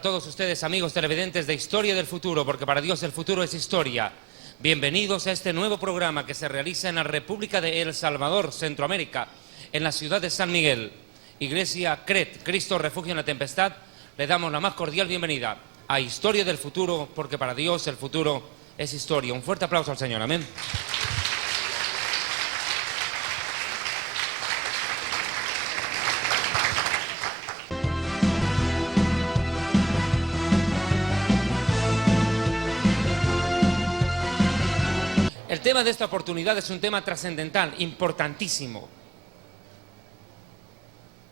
para todos ustedes, amigos televidentes de Historia del Futuro, porque para Dios el futuro es historia. Bienvenidos a este nuevo programa que se realiza en la República de El Salvador, Centroamérica, en la ciudad de San Miguel. Iglesia CRET, Cristo Refugio en la Tempestad, le damos la más cordial bienvenida a Historia del Futuro, porque para Dios el futuro es historia. Un fuerte aplauso al Señor, amén. El tema de esta oportunidad es un tema trascendental, importantísimo.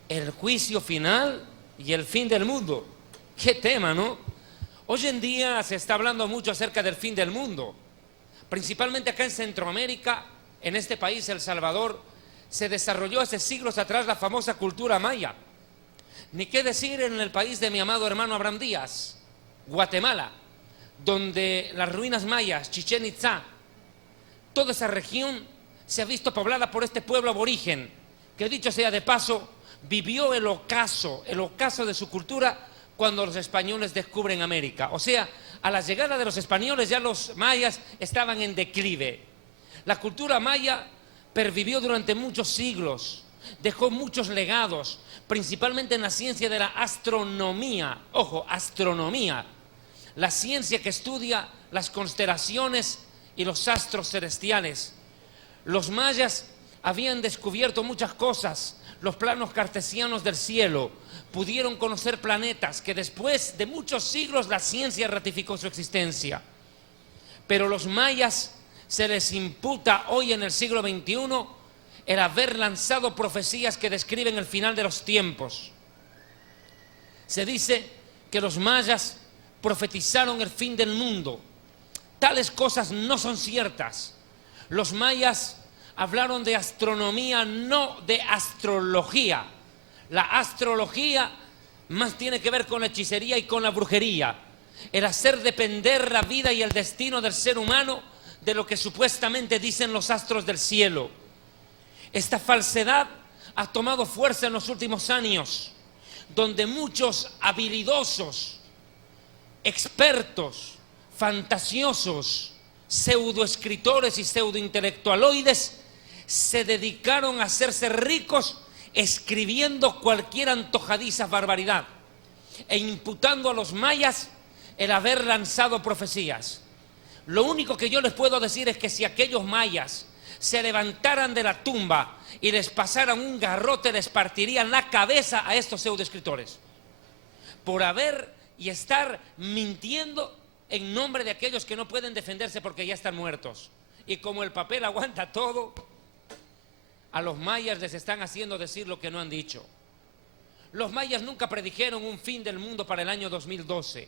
El juicio final y el fin del mundo. ¿Qué tema, no? Hoy en día se está hablando mucho acerca del fin del mundo. Principalmente acá en Centroamérica, en este país, El Salvador, se desarrolló hace siglos atrás la famosa cultura maya. Ni qué decir en el país de mi amado hermano Abraham Díaz, Guatemala, donde las ruinas mayas, Chichén Itzá, toda esa región se ha visto poblada por este pueblo aborigen, que dicho sea de paso, vivió el ocaso de su cultura cuando los españoles descubren América. O sea, a la llegada de los españoles ya los mayas estaban en declive. La cultura maya pervivió durante muchos siglos, dejó muchos legados, principalmente en la ciencia de la astronomía. Ojo, astronomía, la ciencia que estudia las constelaciones y los astros celestiales. Los mayas habían descubierto muchas cosas, los planos cartesianos del cielo, pudieron conocer planetas que después de muchos siglos la ciencia ratificó su existencia. Pero los mayas se les imputa hoy en el siglo XXI el haber lanzado profecías que describen el final de los tiempos. Se dice que los mayas profetizaron el fin del mundo. Tales cosas no son ciertas. Los mayas hablaron de astronomía, no de astrología. La astrología más tiene que ver con la hechicería y con la brujería. El hacer depender la vida y el destino del ser humano de lo que supuestamente dicen los astros del cielo. Esta falsedad ha tomado fuerza en los últimos años, donde muchos habilidosos, expertos, fantasiosos, pseudoescritores y pseudointelectualoides se dedicaron a hacerse ricos escribiendo cualquier antojadiza barbaridad e imputando a los mayas el haber lanzado profecías. Lo único que yo les puedo decir es que si aquellos mayas se levantaran de la tumba y les pasaran un garrote, les partirían la cabeza a estos pseudoescritores por haber y estar mintiendo en nombre de aquellos que no pueden defenderse porque ya están muertos. Y como el papel aguanta todo, a los mayas les están haciendo decir lo que no han dicho. Los mayas nunca predijeron un fin del mundo para el año 2012.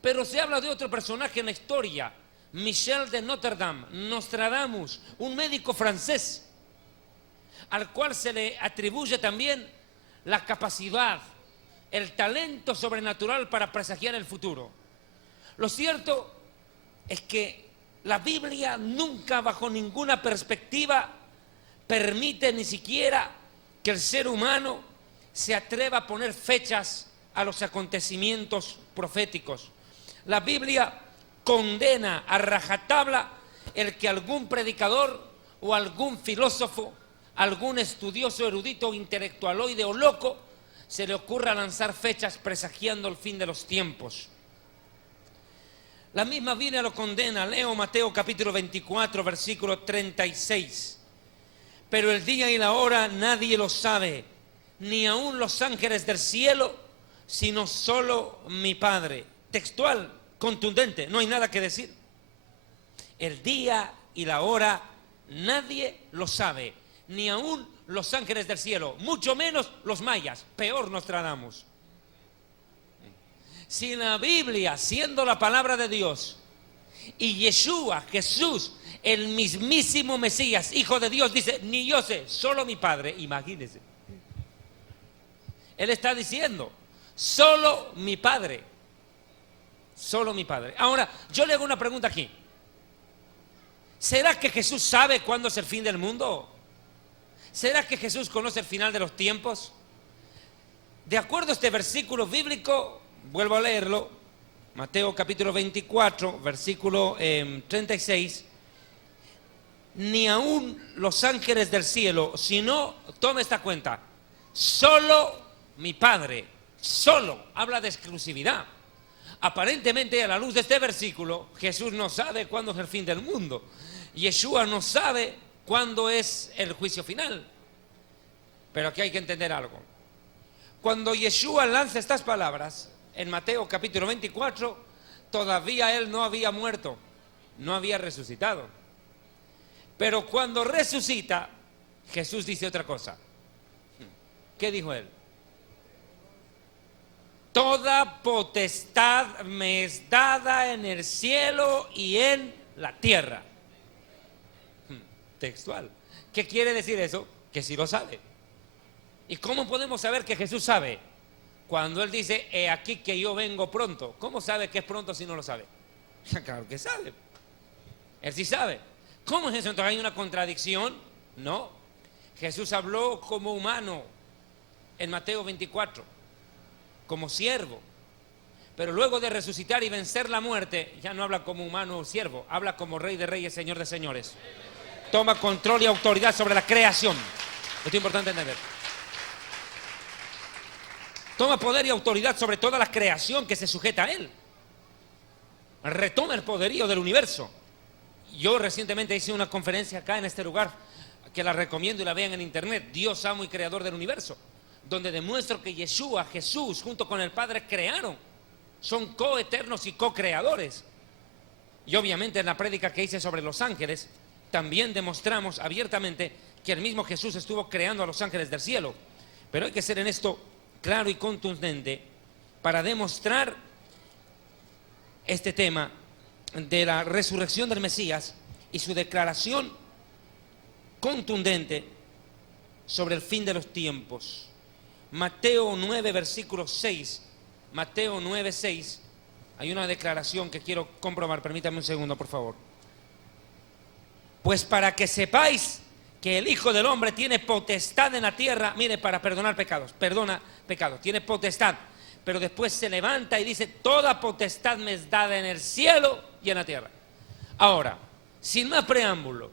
Pero se habla de otro personaje en la historia, Michel de Notre Dame, Nostradamus, un médico francés, al cual se le atribuye también la capacidad, el talento sobrenatural para presagiar el futuro. Lo cierto es que la Biblia nunca, bajo ninguna perspectiva, permite ni siquiera que el ser humano se atreva a poner fechas a los acontecimientos proféticos. La Biblia condena a rajatabla el que algún predicador o algún filósofo, algún estudioso, erudito, intelectualoide o loco se le ocurra lanzar fechas presagiando el fin de los tiempos. La misma Biblia lo condena. Leo Mateo capítulo 24, versículo 36. Pero el día y la hora nadie lo sabe, ni aun los ángeles del cielo, sino solo mi Padre. Textual, contundente, no hay nada que decir. El día y la hora nadie lo sabe, ni aun los ángeles del cielo, mucho menos los mayas, peor Nostradamus. Si la Biblia, siendo la palabra de Dios, y Yeshua, Jesús, el mismísimo Mesías, Hijo de Dios, dice, ni yo sé, solo mi Padre, imagínense. Él está diciendo, solo mi Padre, solo mi Padre. Ahora, yo le hago una pregunta aquí. ¿Será que Jesús sabe cuándo es el fin del mundo? ¿Será que Jesús conoce el final de los tiempos? De acuerdo a este versículo bíblico, vuelvo a leerlo, Mateo capítulo 24, versículo 36, ni aún los ángeles del cielo, sino, tome esta cuenta, solo mi Padre, solo, habla de exclusividad. Aparentemente, a la luz de este versículo, Jesús no sabe cuándo es el fin del mundo. Yeshua no sabe cuándo es el juicio final. Pero aquí hay que entender algo. Cuando Yeshua lanza estas palabras, en Mateo capítulo 24, todavía él no había muerto, no había resucitado. Pero cuando resucita, Jesús dice otra cosa. ¿Qué dijo él? Toda potestad me es dada en el cielo y en la tierra. Textual. ¿Qué quiere decir eso? Que sí lo sabe. ¿Y cómo podemos saber que Jesús sabe? Cuando él dice, he aquí que yo vengo pronto. ¿Cómo sabe que es pronto si no lo sabe? Claro que sabe. Él sí sabe. ¿Cómo es eso? Entonces hay una contradicción. No. Jesús habló como humano en Mateo 24, como siervo. Pero luego de resucitar y vencer la muerte, ya no habla como humano o siervo, habla como Rey de Reyes, Señor de Señores. Toma control y autoridad sobre la creación. Esto es importante entender. Toma poder y autoridad sobre toda la creación que se sujeta a él. Retoma el poderío del universo. Yo recientemente hice una conferencia acá en este lugar, que la recomiendo y la vean en internet, Dios amo y creador del universo, donde demuestro que Yeshua, Jesús, junto con el Padre crearon. Son coeternos y co-creadores. Y obviamente en la prédica que hice sobre los ángeles, también demostramos abiertamente que el mismo Jesús estuvo creando a los ángeles del cielo. Pero hay que ser en esto claro y contundente para demostrar este tema de la resurrección del Mesías y su declaración contundente sobre el fin de los tiempos. Mateo 9, versículo 6. Mateo 9, 6. Hay una declaración que quiero comprobar. Permítame un segundo, por favor. Pues para que sepáis que el Hijo del Hombre tiene potestad en la tierra, mire, para perdonar pecados, perdona pecados, tiene potestad, pero después se levanta y dice, toda potestad me es dada en el cielo y en la tierra. Ahora, sin más preámbulo,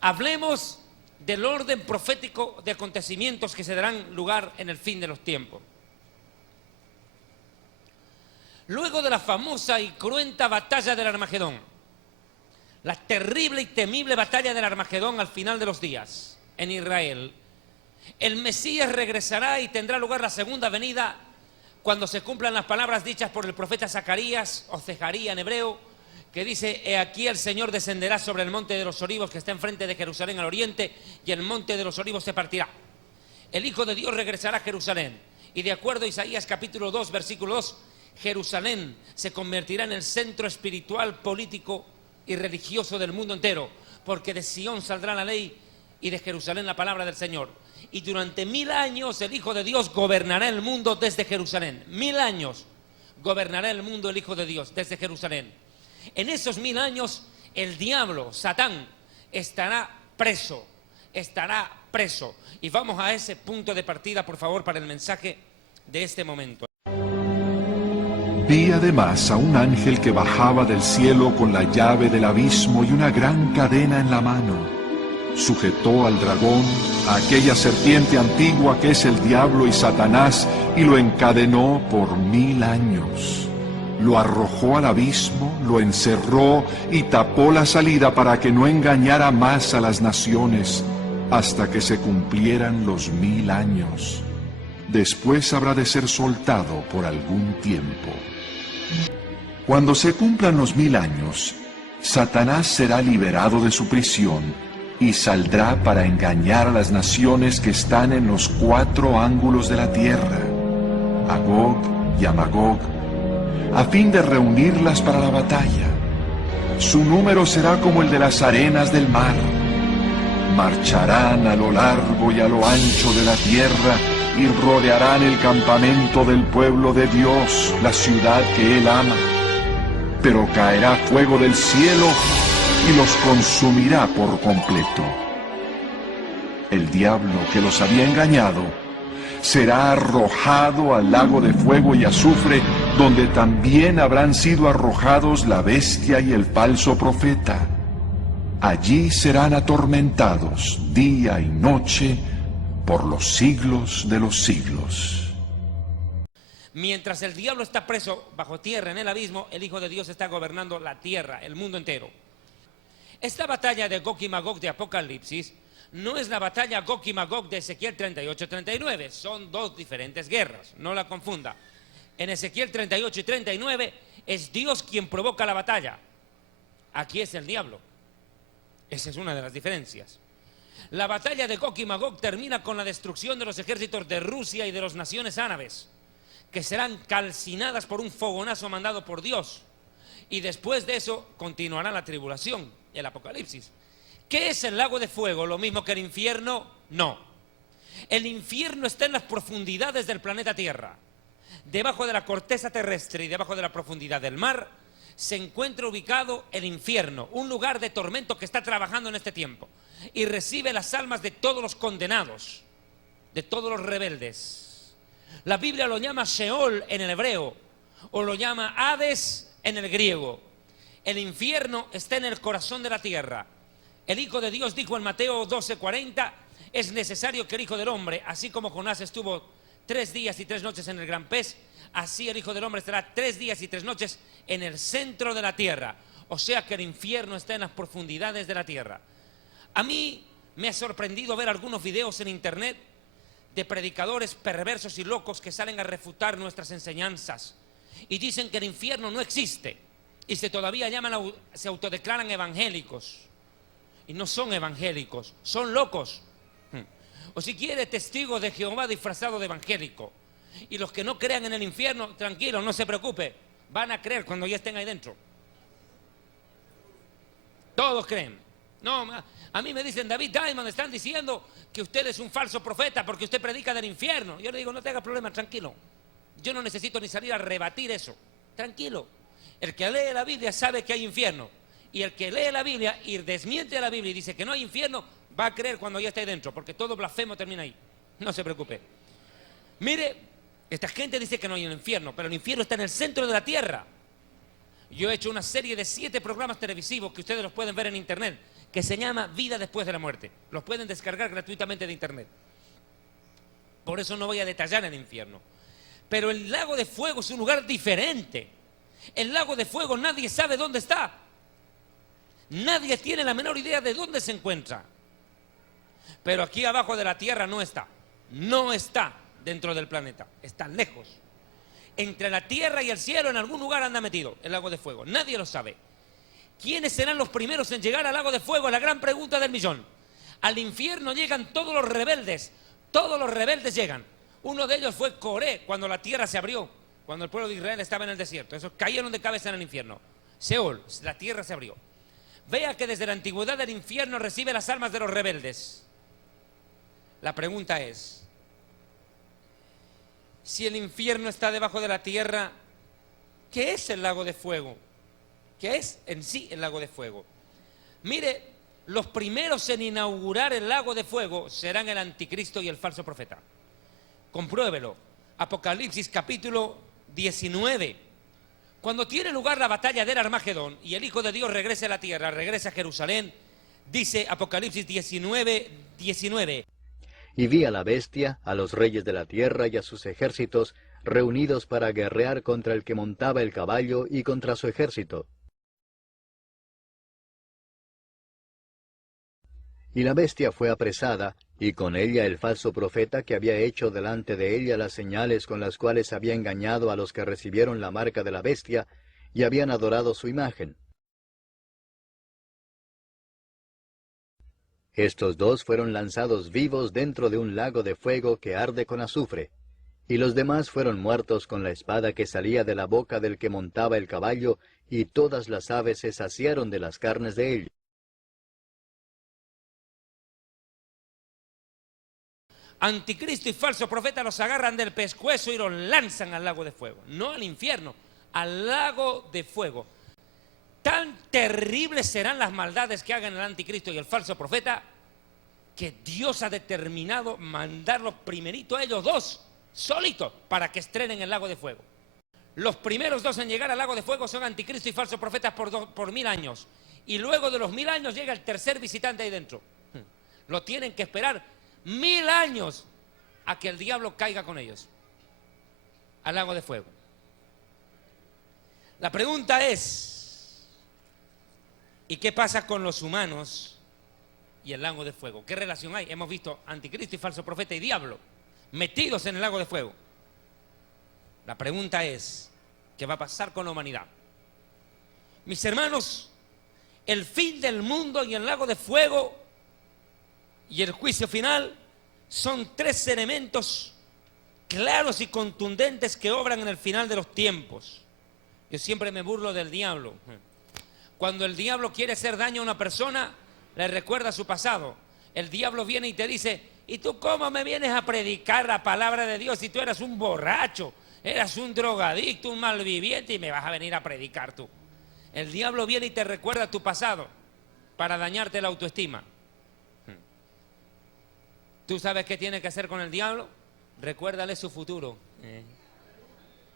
hablemos del orden profético de acontecimientos que se darán lugar en el fin de los tiempos. Luego de la famosa y cruenta batalla del Armagedón, la terrible y temible batalla del Armagedón al final de los días en Israel, el Mesías regresará y tendrá lugar la segunda venida cuando se cumplan las palabras dichas por el profeta Zacarías o Zecaría en hebreo, que dice, he aquí el Señor descenderá sobre el monte de los olivos que está enfrente de Jerusalén al oriente, y el monte de los olivos se partirá. El Hijo de Dios regresará a Jerusalén, y de acuerdo a Isaías capítulo 2, versículo 2, Jerusalén se convertirá en el centro espiritual, político y religioso del mundo entero, porque de Sión saldrá la ley y de Jerusalén la palabra del Señor. Y durante 1000 años el Hijo de Dios gobernará el mundo desde Jerusalén. 1000 años gobernará el mundo el Hijo de Dios desde Jerusalén. En esos 1000 años el diablo, Satán, estará preso. Y vamos a ese punto de partida, por favor, para el mensaje de este momento. Vi además a un ángel que bajaba del cielo con la llave del abismo y una gran cadena en la mano. Sujetó al dragón, a aquella serpiente antigua que es el diablo y Satanás, y lo encadenó por 1000 años. Lo arrojó al abismo, lo encerró y tapó la salida para que no engañara más a las naciones, hasta que se cumplieran los 1000 años. Después habrá de ser soltado por algún tiempo. Cuando se cumplan los 1000 años, Satanás será liberado de su prisión y saldrá para engañar a las naciones que están en los 4 ángulos de la tierra, a Gog y a Magog, a fin de reunirlas para la batalla. Su número será como el de las arenas del mar. Marcharán a lo largo y a lo ancho de la tierra y rodearán el campamento del pueblo de Dios, la ciudad que Él ama. Pero caerá fuego del cielo y los consumirá por completo. El diablo que los había engañado será arrojado al lago de fuego y azufre donde también habrán sido arrojados la bestia y el falso profeta. Allí serán atormentados día y noche por los siglos de los siglos. Mientras el diablo está preso bajo tierra en el abismo, el Hijo de Dios está gobernando la tierra, el mundo entero. Esta batalla de Gog y Magog de Apocalipsis no es la batalla Gog y Magog de Ezequiel 38-39, son dos diferentes guerras, no la confunda. En Ezequiel 38 y 39 es Dios quien provoca la batalla, aquí es el diablo. Esa es una de las diferencias. La batalla de Gog y Magog termina con la destrucción de los ejércitos de Rusia y de las naciones árabes, que serán calcinadas por un fogonazo mandado por Dios. Y después de eso continuará la tribulación, el Apocalipsis. ¿Qué es el lago de fuego? ¿Lo mismo que el infierno? No. El infierno está en las profundidades del planeta Tierra. Debajo de la corteza terrestre y debajo de la profundidad del mar se encuentra ubicado el infierno, un lugar de tormento que está trabajando en este tiempo y recibe las almas de todos los condenados, de todos los rebeldes. La Biblia lo llama Sheol en el hebreo o lo llama Hades en el griego. El infierno está en el corazón de la tierra. El Hijo de Dios dijo en Mateo 12:40, es necesario que el Hijo del Hombre, así como Jonás estuvo 3 días y 3 noches en el gran pez, así el Hijo del Hombre estará 3 días y 3 noches en el centro de la tierra. O sea que el infierno está en las profundidades de la tierra. A mí me ha sorprendido ver algunos videos en internet de predicadores perversos y locos que salen a refutar nuestras enseñanzas y dicen que el infierno no existe y se autodeclaran evangélicos y no son evangélicos, son locos. O si quiere, testigos de Jehová disfrazado de evangélico. Y los que no crean en el infierno, tranquilos, no se preocupe, van a creer cuando ya estén ahí dentro. Todos creen. No, a mí me dicen, David Diamond, están diciendo que usted es un falso profeta porque usted predica del infierno. Yo le digo, no te hagas problema, tranquilo. Yo no necesito ni salir a rebatir eso. Tranquilo. El que lee la Biblia sabe que hay infierno. Y el que lee la Biblia y desmiente a la Biblia y dice que no hay infierno, va a creer cuando ya esté ahí dentro, porque todo blasfemo termina ahí. No se preocupe. Mire, esta gente dice que no hay un infierno, pero el infierno está en el centro de la tierra. Yo he hecho una serie de 7 programas televisivos que ustedes los pueden ver en internet, que se llama Vida después de la muerte. Los pueden descargar gratuitamente de internet. Por eso no voy a detallar el infierno. Pero el lago de fuego es un lugar diferente. El lago de fuego nadie sabe dónde está. Nadie tiene la menor idea de dónde se encuentra. Pero aquí abajo de la tierra no está. No está dentro del planeta. Está lejos. Entre la tierra y el cielo en algún lugar anda metido el lago de fuego. Nadie lo sabe. ¿Quiénes serán los primeros en llegar al lago de fuego? Es la gran pregunta del millón. Al infierno llegan todos los rebeldes. Todos los rebeldes llegan. Uno de ellos fue Coré, cuando la tierra se abrió. Cuando el pueblo de Israel estaba en el desierto. Esos cayeron de cabeza en el infierno. Seol, la tierra se abrió. Vea que desde la antigüedad el infierno recibe las almas de los rebeldes. La pregunta es, si el infierno está debajo de la tierra, ¿qué es el lago de fuego? ¿Qué es en sí el lago de fuego? Mire, los primeros en inaugurar el lago de fuego serán el anticristo y el falso profeta. Compruébelo. Apocalipsis capítulo 19. Cuando tiene lugar la batalla del Armagedón y el Hijo de Dios regresa a la tierra, regresa a Jerusalén, dice Apocalipsis 19:19. Y vi a la bestia, a los reyes de la tierra y a sus ejércitos, reunidos para guerrear contra el que montaba el caballo y contra su ejército. Y la bestia fue apresada, y con ella el falso profeta que había hecho delante de ella las señales con las cuales había engañado a los que recibieron la marca de la bestia, y habían adorado su imagen. Estos dos fueron lanzados vivos dentro de un lago de fuego que arde con azufre, y los demás fueron muertos con la espada que salía de la boca del que montaba el caballo, y todas las aves se saciaron de las carnes de ellos. Anticristo y falso profeta los agarran del pescuezo y los lanzan al lago de fuego. No al infierno, al lago de fuego. Tan terribles serán las maldades que hagan el anticristo y el falso profeta, que Dios ha determinado mandarlos primerito a ellos dos, solitos, para que estrenen el lago de fuego. Los primeros dos en llegar al lago de fuego son anticristo y falsos profetas por 1000 años. Y luego de los 1000 años llega el tercer visitante ahí dentro. Lo tienen que esperar 1000 años a que el diablo caiga con ellos al lago de fuego. La pregunta es, ¿y qué pasa con los humanos y el lago de fuego? ¿Qué relación hay? Hemos visto anticristo y falso profeta y diablo metidos en el lago de fuego. La pregunta es, ¿qué va a pasar con la humanidad? Mis hermanos, el fin del mundo y el lago de fuego y el juicio final son tres elementos claros y contundentes que obran en el final de los tiempos. Yo siempre me burlo del diablo. Cuando el diablo quiere hacer daño a una persona, le recuerda su pasado. El diablo viene y te dice, ¿y tú cómo me vienes a predicar la palabra de Dios si tú eras un borracho, eras un drogadicto, un malviviente y me vas a venir a predicar tú? El diablo viene y te recuerda tu pasado para dañarte la autoestima. ¿Tú sabes qué tiene que hacer con el diablo? Recuérdale su futuro.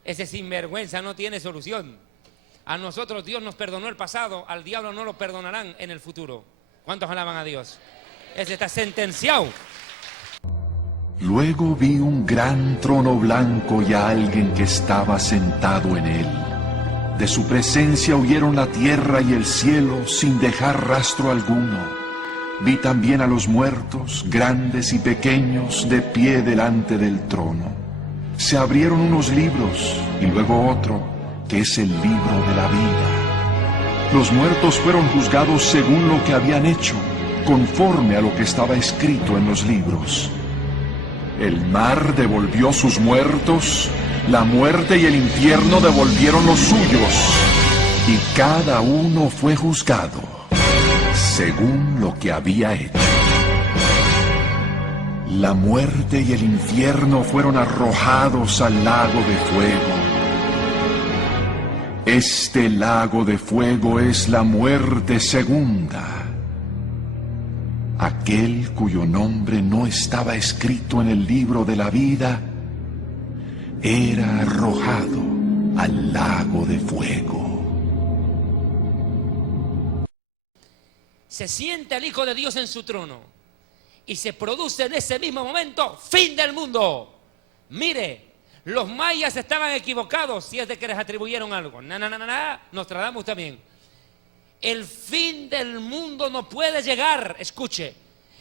Ese sinvergüenza no tiene solución. A nosotros Dios nos perdonó el pasado, al diablo no lo perdonarán en el futuro. ¿Cuántos alaban a Dios? Ese está sentenciado. Luego vi un gran trono blanco y a alguien que estaba sentado en él. De su presencia huyeron la tierra y el cielo sin dejar rastro alguno. Vi también a los muertos, grandes y pequeños, de pie delante del trono. Se abrieron unos libros y luego otro, que es el libro de la vida. Los muertos fueron juzgados según lo que habían hecho, conforme a lo que estaba escrito en los libros. El mar devolvió sus muertos, la muerte y el infierno devolvieron los suyos, y cada uno fue juzgado según lo que había hecho. La muerte y el infierno fueron arrojados al lago de fuego. Este lago de fuego es la muerte segunda. Aquel cuyo nombre no estaba escrito en el libro de la vida era arrojado al lago de fuego. Se sienta el Hijo de Dios en su trono y se produce en ese mismo momento fin del mundo. Mire, los mayas estaban equivocados si es de que les atribuyeron algo. Nostradamus también. El fin del mundo no puede llegar, escuche,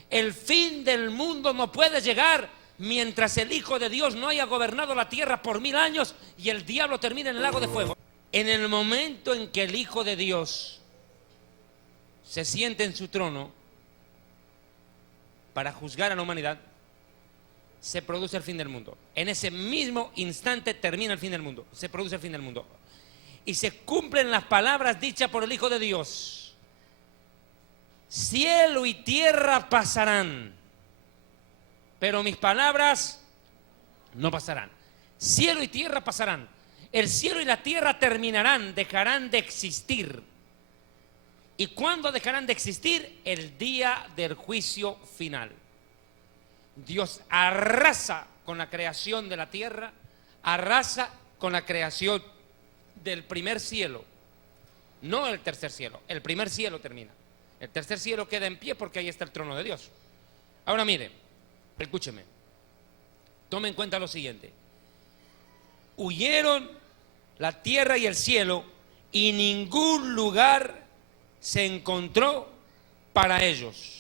el fin del mundo no puede llegar mientras el Hijo de Dios no haya gobernado la tierra por 1000 años y el diablo termine en el lago de fuego. En el momento en que el Hijo de Dios se siente en su trono para juzgar a la humanidad, se produce el fin del mundo. En ese mismo instante termina el fin del mundo, se produce el fin del mundo. Y se cumplen las palabras dichas por el Hijo de Dios. Cielo y tierra pasarán, pero mis palabras no pasarán. Cielo y tierra pasarán. El cielo y la tierra terminarán, dejarán de existir. ¿Y cuándo dejarán de existir? El día del juicio final. Dios arrasa con la creación de la tierra, arrasa con la creación del primer cielo, no el tercer cielo. El primer cielo termina, el tercer cielo queda en pie porque ahí está el trono de Dios. Ahora mire, escúcheme, tome en cuenta lo siguiente: huyeron la tierra y el cielo y ningún lugar se encontró para ellos.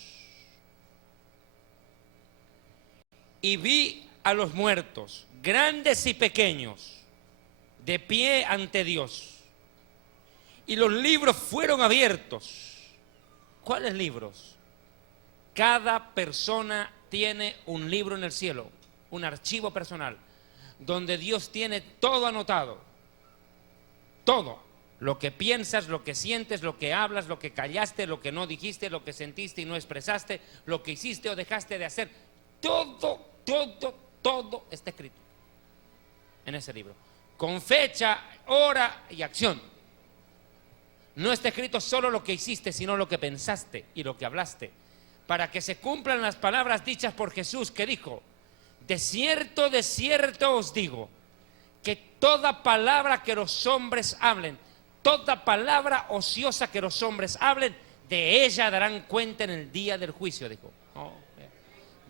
Y vi a los muertos, grandes y pequeños, de pie ante Dios. Y los libros fueron abiertos. ¿Cuáles libros? Cada persona tiene un libro en el cielo, un archivo personal, donde Dios tiene todo anotado. Todo. Lo que piensas, lo que sientes, lo que hablas, lo que callaste, lo que no dijiste, lo que sentiste y no expresaste, lo que hiciste o dejaste de hacer. Todo está escrito en ese libro, con fecha, hora y acción. No está escrito solo lo que hiciste, sino lo que pensaste y lo que hablaste, para que se cumplan las palabras dichas por Jesús, que dijo: de cierto os digo, que toda palabra que los hombres hablen, toda palabra ociosa que los hombres hablen, de ella darán cuenta en el día del juicio, dijo.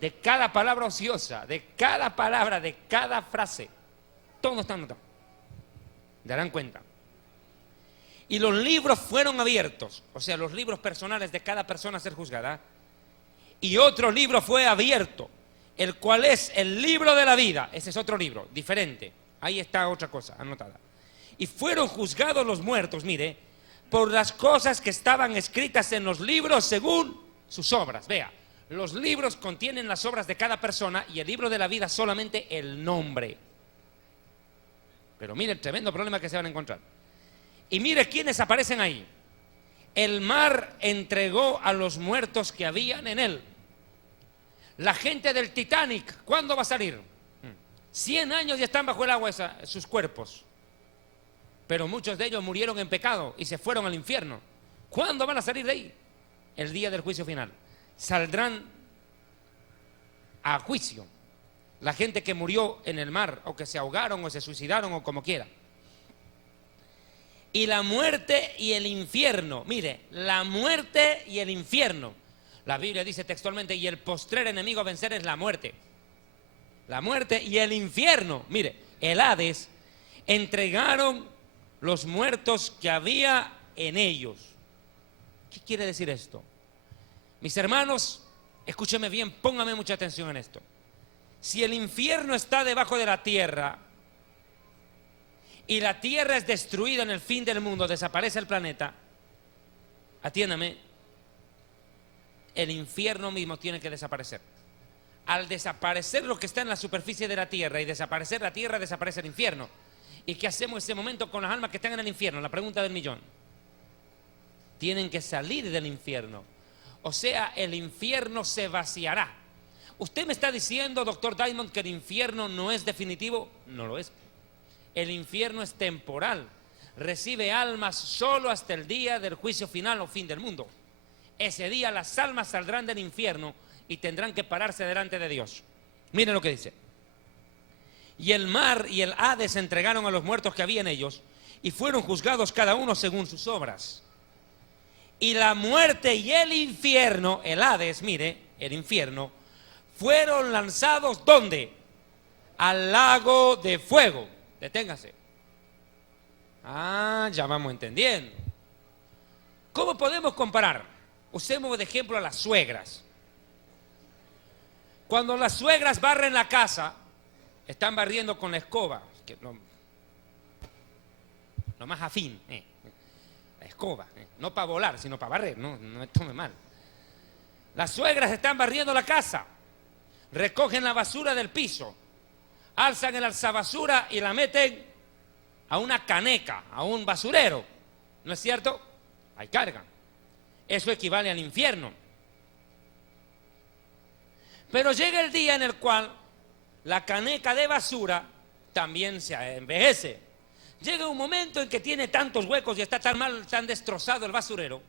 De cada palabra ociosa, de cada palabra, de cada frase, todo está anotado. Darán cuenta. Y los libros fueron abiertos, o sea, los libros personales de cada persona a ser juzgada. Y otro libro fue abierto, el cual es el libro de la vida. Ese es otro libro, diferente. Ahí está otra cosa anotada. Y fueron juzgados los muertos, mire, por las cosas que estaban escritas en los libros según sus obras. Vea, los libros contienen las obras de cada persona y el libro de la vida solamente el nombre. Pero mire el tremendo problema que se van a encontrar. Y mire quiénes aparecen ahí. El mar entregó a los muertos que habían en él. La gente del Titanic, ¿cuándo va a salir? 100 años ya están bajo el agua sus cuerpos. Pero muchos de ellos murieron en pecado y se fueron al infierno. ¿Cuándo van a salir de ahí? El día del juicio final. Saldrán a juicio la gente que murió en el mar, o que se ahogaron, o se suicidaron, o como quiera. Y la muerte y el infierno, mire, la muerte y el infierno. La Biblia dice textualmente, y el postrer enemigo a vencer es la muerte. La muerte y el infierno, mire, el Hades, entregaron los muertos que había en ellos. ¿Qué quiere decir esto? Mis hermanos, escúcheme bien, póngame mucha atención en esto. Si el infierno está debajo de la tierra y la tierra es destruida en el fin del mundo, desaparece el planeta, atiéndame, el infierno mismo tiene que desaparecer. Al desaparecer lo que está en la superficie de la tierra y desaparecer la tierra, desaparece el infierno. ¿Y qué hacemos en ese momento con las almas que están en el infierno? La pregunta del millón. Tienen que salir del infierno. O sea, el infierno se vaciará. ¿Usted me está diciendo, doctor Diamond, que el infierno no es definitivo? No lo es. El infierno es temporal. Recibe almas solo hasta el día del juicio final o fin del mundo. Ese día las almas saldrán del infierno y tendrán que pararse delante de Dios. Miren lo que dice. Y el mar y el Hades entregaron a los muertos que había en ellos y fueron juzgados cada uno según sus obras. Y la muerte y el infierno, el Hades, mire, el infierno, fueron lanzados ¿dónde? Al lago de fuego. Deténgase. Ya vamos entendiendo. ¿Cómo podemos comparar? Usemos de ejemplo a las suegras. Cuando las suegras barren la casa, están barriendo con la escoba, que lo más afín, la escoba, no para volar, sino para barrer, no me tome mal. Las suegras están barriendo la casa, recogen la basura del piso, alzan el alzabasura y la meten a una caneca, a un basurero, ¿no es cierto? Ahí cargan. Eso equivale al infierno. Pero llega el día en el cual la caneca de basura también se envejece. Llega un momento en que tiene tantos huecos y está tan mal, tan destrozado el basurero,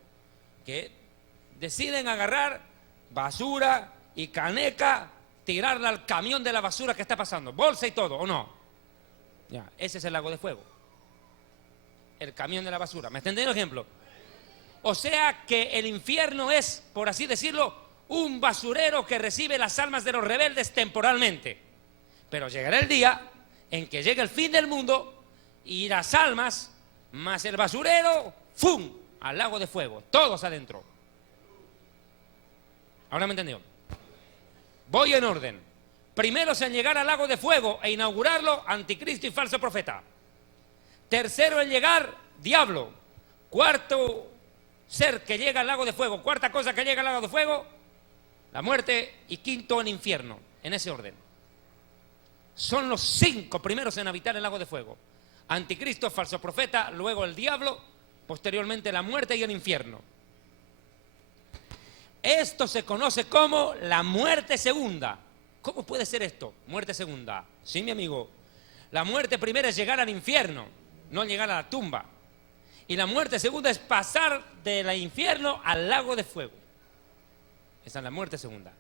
que deciden agarrar basura y caneca, tirarla al camión de la basura que está pasando, bolsa y todo, ¿o no? Ya, ese es el lago de fuego. El camión de la basura. ¿Me entendieron el ejemplo? O sea que el infierno es, por así decirlo, un basurero que recibe las almas de los rebeldes temporalmente. Pero llegará el día en que llegue el fin del mundo y las almas más el basurero, ¡fum!, al lago de fuego, todos adentro. ¿Ahora me entendió? Voy en orden. Primero en llegar al lago de fuego e inaugurarlo, anticristo y falso profeta. Tercero en llegar, diablo. Cuarto ser que llega al lago de fuego. Cuarta cosa que llega al lago de fuego, la muerte. Y quinto, el infierno. En ese orden. Son los 5 primeros en habitar el lago de fuego. Anticristo, falso profeta, luego el diablo, posteriormente la muerte y el infierno. Esto se conoce como la muerte segunda. ¿Cómo puede ser esto? Muerte segunda. Sí, mi amigo. La muerte primera es llegar al infierno, no llegar a la tumba. Y la muerte segunda es pasar del infierno al lago de fuego. Esa es la muerte segunda.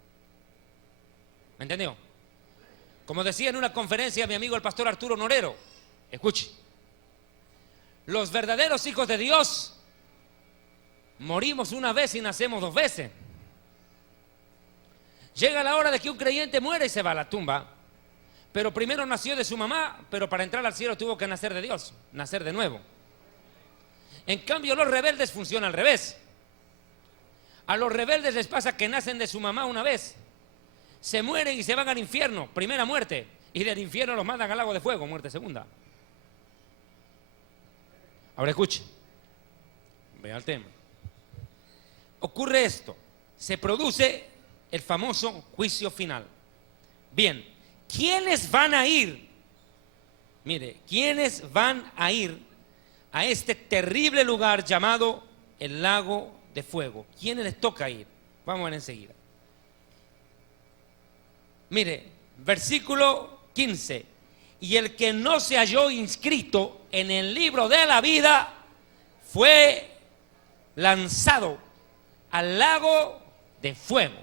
¿Me entendió? Como decía en una conferencia mi amigo el pastor Arturo Norero, Escuche. Los verdaderos hijos de Dios morimos una vez y nacemos dos veces. Llega la hora de que un creyente muere y se va a la tumba. Pero primero nació de su mamá, pero para entrar al cielo tuvo que nacer de Dios, nacer de nuevo. En cambio, los rebeldes funcionan al revés. A los rebeldes les pasa que nacen de su mamá una vez, se mueren y se van al infierno, primera muerte, y del infierno los mandan al lago de fuego, muerte segunda. Ahora escuche, vea el tema. Ocurre esto, se produce el famoso juicio final. Bien, ¿quiénes van a ir? Mire, ¿quiénes van a ir a este terrible lugar llamado el lago de fuego? ¿Quiénes les toca ir? Vamos a ver enseguida. Mire, versículo 15. Y el que no se halló inscrito en el libro de la vida fue lanzado al lago de fuego.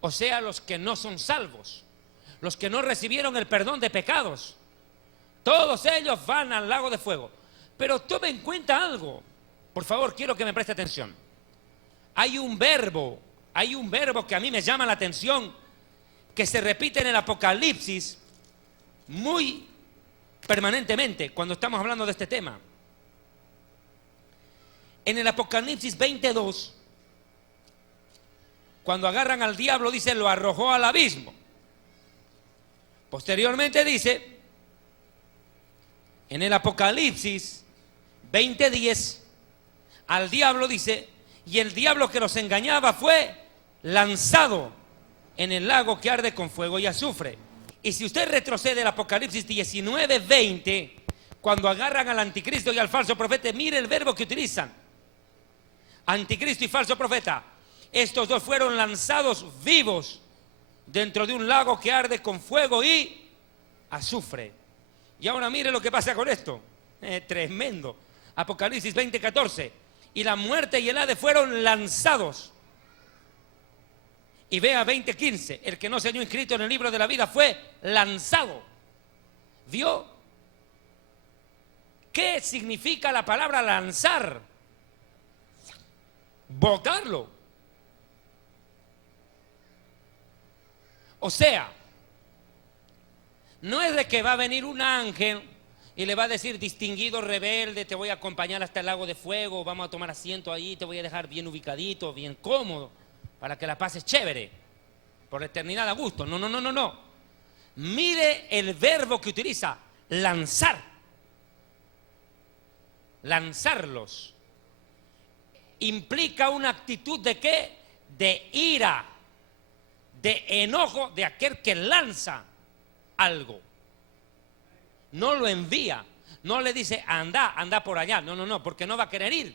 O sea, los que no son salvos, los que no recibieron el perdón de pecados, todos ellos van al lago de fuego. Pero tome en cuenta algo, por favor, quiero que me preste atención. Hay un verbo que a mí me llama la atención, que se repite en el Apocalipsis muy permanentemente cuando estamos hablando de este tema. En el Apocalipsis 22, cuando agarran al diablo, dice, lo arrojó al abismo. Posteriormente dice, en el Apocalipsis 20:10, al diablo dice, y el diablo que los engañaba fue lanzado en el lago que arde con fuego y azufre. Y si usted retrocede al Apocalipsis 19:20, cuando agarran al anticristo y al falso profeta, mire el verbo que utilizan. Anticristo y falso profeta. Estos dos fueron lanzados vivos dentro de un lago que arde con fuego y azufre. Y ahora mire lo que pasa con esto. Tremendo. Apocalipsis 20:14. Y la muerte y el Hades fueron lanzados. Y vea 20:15. El que no se halló inscrito en el libro de la vida fue lanzado. ¿Vio? ¿Qué significa la palabra lanzar? Botarlo. O sea, no es de que va a venir un ángel y le va a decir, distinguido rebelde, te voy a acompañar hasta el lago de fuego, vamos a tomar asiento ahí, te voy a dejar bien ubicadito, bien cómodo, para que la pases chévere, por la eternidad a gusto. No, no, no, no, no. Mire el verbo que utiliza, lanzar. Lanzarlos. Implica una actitud de ¿qué? De ira, de enojo de aquel que lanza algo. No lo envía, no le dice anda por allá. No, no, no, porque no va a querer ir,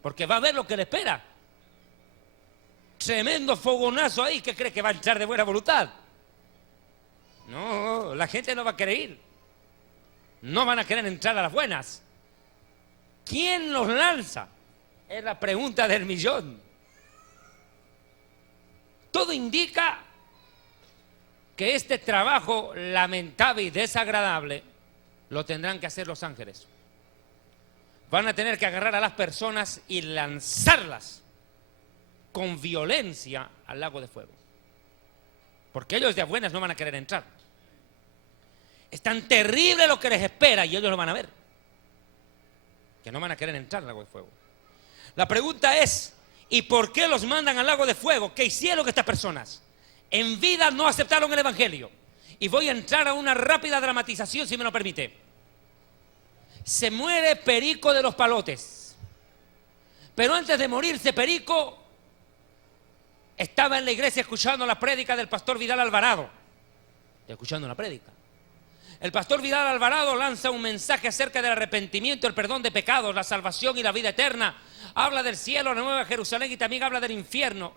porque va a ver lo que le espera. Tremendo fogonazo ahí, ¿qué cree que va a entrar de buena voluntad? No, la gente no va a querer ir, no van a querer entrar a las buenas. ¿Quién los lanza? Es la pregunta del millón. Todo indica que este trabajo lamentable y desagradable lo tendrán que hacer los ángeles. Van a tener que agarrar a las personas y lanzarlas con violencia al lago de fuego, porque ellos de buenas no van a querer entrar. Es tan terrible lo que les espera y ellos lo van a ver, que no van a querer entrar al lago de fuego. La pregunta es, ¿y por qué los mandan al lago de fuego? ¿Qué hicieron estas personas? En vida no aceptaron el evangelio. Y voy a entrar a una rápida dramatización, si me lo permite. Se muere Perico de los Palotes. Pero antes de morirse Perico, estaba en la iglesia escuchando la prédica del pastor Vidal Alvarado. Escuchando la prédica. El pastor Vidal Alvarado lanza un mensaje acerca del arrepentimiento, el perdón de pecados, la salvación y la vida eterna. Habla del cielo, la nueva Jerusalén, y también habla del infierno.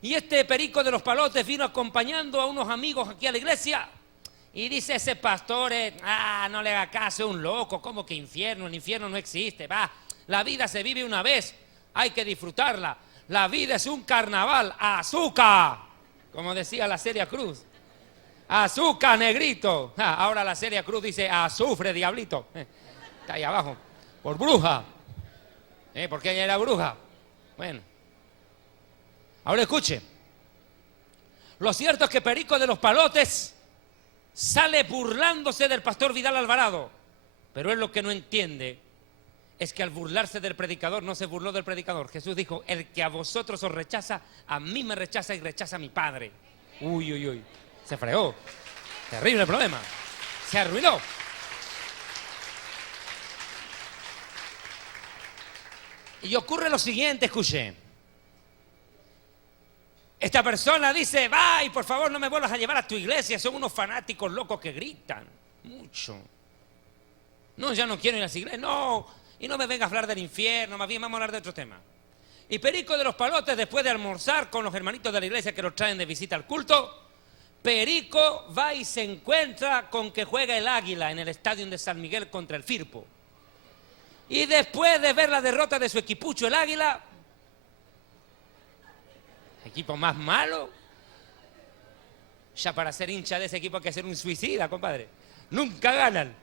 Y este Perico de los Palotes vino acompañando a unos amigos aquí a la iglesia y dice, ese pastor no le haga caso, es un loco. ¿Cómo que infierno? El infierno no existe. Va, la vida se vive una vez, hay que disfrutarla. La vida es un carnaval, azúcar, como decía la Celia Cruz. Azúcar, negrito. Ahora la Celia Cruz dice azufre, diablito. Está ahí abajo. Por bruja. Porque ella era bruja. Bueno. Ahora escuche. Lo cierto es que Perico de los Palotes sale burlándose del pastor Vidal Alvarado. Pero él lo que no entiende es que al burlarse del predicador no se burló del predicador. Jesús dijo, el que a vosotros os rechaza, a mí me rechaza y rechaza a mi Padre. Uy, uy, uy. Se fregó. Terrible problema. Se arruinó. Y ocurre lo siguiente, escuche. Esta persona dice, va y por favor no me vuelvas a llevar a tu iglesia, son unos fanáticos locos que gritan mucho. No, ya no quiero ir a esa iglesia, no, y no me vengas a hablar del infierno, más bien vamos a hablar de otro tema. Y Perico de los Palotes, después de almorzar con los hermanitos de la iglesia que los traen de visita al culto, Perico va y se encuentra con que juega el Águila en el estadio de San Miguel contra el Firpo. Y después de ver la derrota de su equipucho, el Águila, equipo más malo, ya para ser hincha de ese equipo hay que ser un suicida, compadre. Nunca ganan.